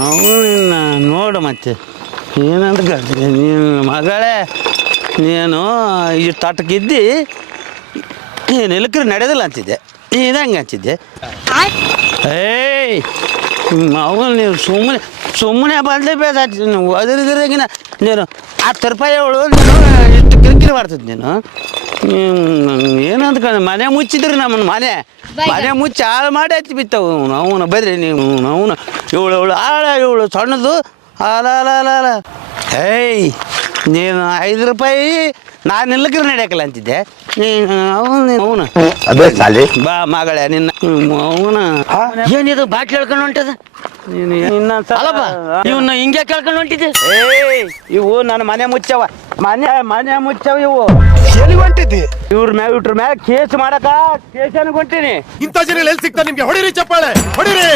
ಅವನ್ನ ನೋಡು ಮತ್ತೆ ಏನಂತ ಕೇಳ್ತೀನಿ ನೀನು ಮಗಳೇ ನೀನು ಈ ತಟಕಿದ್ದಿ ನೀನು ಇಲ್ಲಕ್ರೆ ನಡೆದಿಲ್ಲ ಅಂತಿದ್ದೆ ನೀನು ಹಂಗೆ ಅಂತಿದ್ದೆ ಏಯ್ ಅವನು ನೀವು ಸುಮ್ಮನೆ ಬಂದೇ ಬೇಸಾಗ್ತಿ ನೀನು ಒದರಿದ್ರಾಗಿನ ನೀನು 10 ರೂಪಾಯಿ ಅವಳು ನೀನು ಇಷ್ಟು ಕಿರಿಕಿರಿ ಮಾಡ್ತಿದ್ದೆ ನೀನು ಏನಂತ ಮನೆ ಮುಚ್ಚಿದ್ರಿ ನಮ್ಮನ್ನು ಮನೆ ಮುಚ್ಚಿ ಹಾಳು ಮಾಡಿ ಹಚ್ಚಿ ಬಿತ್ತವು ಅವನು ಬದ್ರಿ ನೀವು ಅವನು ಇವಳು ಆಳ ಇವಳು ಸಣ್ಣದು ಅಲ ಏಯ್ ನೀನು 5 ರೂಪಾಯಿ ನಾನು ಇಲ್ಲಕ್ರೆ ನಡೆಯಕಲ್ಲ ಅಂತಿದ್ದೆ ನೀನು ಅವನು ಅದೇ ಸಾಲಿ ಬಾ ಮಗಳೇ ನಿನ್ನ ಅವನ ಏನಿದು ಬಾಟ್ಲಿ ಹೇಳ್ಕೊಂಡು ಹೊಂಟದ ಇವನ್ನ ಹಿಂಗೆ ಕೇಳ್ಕೊಂಡು ಹೊಂಟಿದ್ದೆ ಏಯ್ ಇವು ನನ್ನ ಮನೆ ಮುಚ್ಚವ ಮನೆ ಮುಚ್ಚವ ಇವು ಎಲ್ಲಿ ಹೊಂಟಿದ್ದಿ ಇವ್ರ ಮ್ಯಾಗ ಕೇಸ್ ಮಾಡಕ ಸ್ಟೇಷನ್ಗೆ ಹೊಂಟೀನಿ ಇಂಥ ಜನ ಎಲ್ಲಿ ಸಿಗ್ತಾ ನಿಮ್ಗೆ ಹೊಡಿರಿ ಚಪ್ಪಾಳೆ ಹೊಡಿರಿ